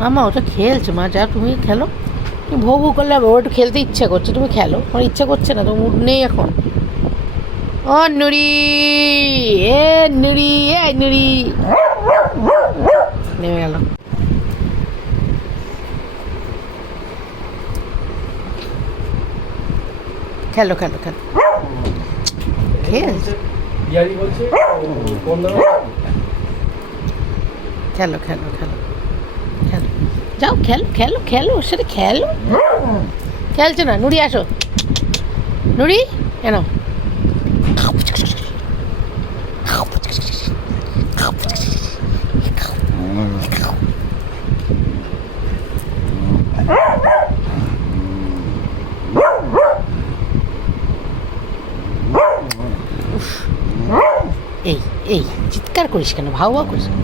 মামা ওটা খেলছে মা, যা তুমি খেলো। তুমি ভৌ ভৌ করলে ওর একটু খেলতে ইচ্ছা করছে, তুমি খেলো। আমার ইচ্ছা করছে না, তো মুড নেই এখন। ও নুড়ি, এ নুড়ি, এ নুড়ি নেমে গেল। খেলো খেলো খেলো, খেলছে। খেলো খেলো খেলো খেলো, যাও খেলো খেলো খেলো, ওর সাথে খেলো। খেলছে না, নুড়ি আসো, নুড়ি কেন? এই এই চিৎকার করিস কেন, ভাও ভাও করিস কেন?